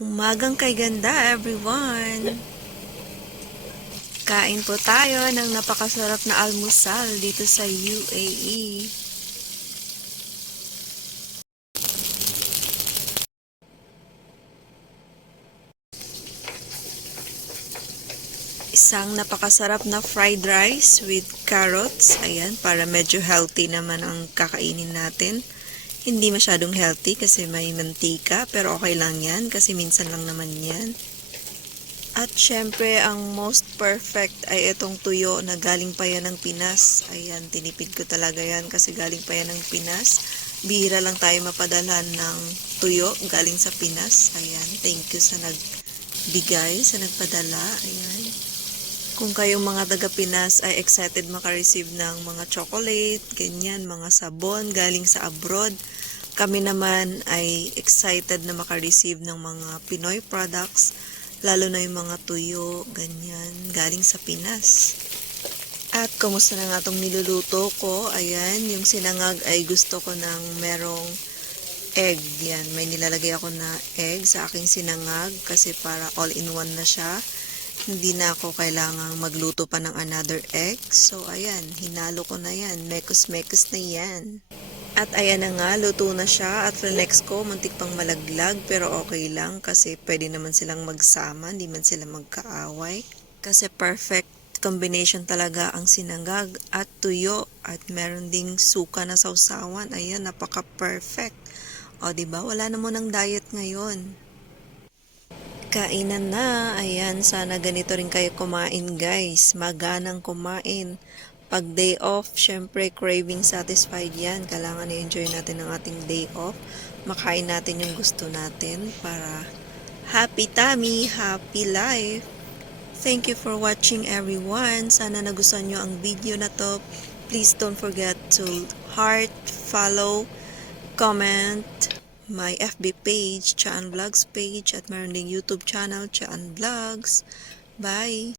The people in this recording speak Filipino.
Umagang kay ganda, everyone! Kain po tayo ng napakasarap na almusal dito sa UAE. Isang napakasarap na fried rice with carrots. Ayan, para medyo healthy naman ang kakainin natin. Hindi masyadong healthy kasi may mantika, pero okay lang yan kasi minsan lang naman yan. At syempre, ang most perfect ay itong tuyo na galing pa yan ng Pinas. Ayan, tinipid ko talaga yan kasi galing pa yan ng Pinas. Bihira lang tayo mapadalhan ng tuyo galing sa Pinas. Ayan, thank you sa nagbigay, sa nagpadala. Ayan. Kung kayong mga taga Pinas ay excited makareceive ng mga chocolate, ganyan, mga sabon galing sa abroad, kami naman ay excited na makareceive ng mga Pinoy products, lalo na yung mga tuyo, ganyan, galing sa Pinas. At kumusta na nga itong niluluto ko? Ayan, yung sinangag ay gusto ko ng merong egg. Yan, may nilalagay ako na egg sa aking sinangag kasi para all-in-one na siya. Hindi na ako kailangang magluto pa ng another egg. So, ayan, hinalo ko na yan. Mekos-mekos na yan. At ayan na nga, luto na siya. At next ko, muntik pang malaglag. Pero okay lang kasi pwede naman silang magsama. Hindi man sila magkaaway. Kasi perfect combination talaga ang sinangag at tuyo. At meron ding suka na sausawan. Ayan, napaka-perfect. O, diba? Wala na mo ng diet ngayon. Kainan na. Ayan, sana ganito rin kayo kumain, guys. Maganang kumain. Pag day off, syempre craving satisfied yan. Kailangan i-enjoy natin ang ating day off. Makain natin yung gusto natin para happy tummy, happy life. Thank you for watching, everyone. Sana nagustuhan nyo ang video na to. Please don't forget to heart, follow, comment my FB page, Chaan Vlogs page, at meron ding YouTube channel, Chaan Vlogs. Bye!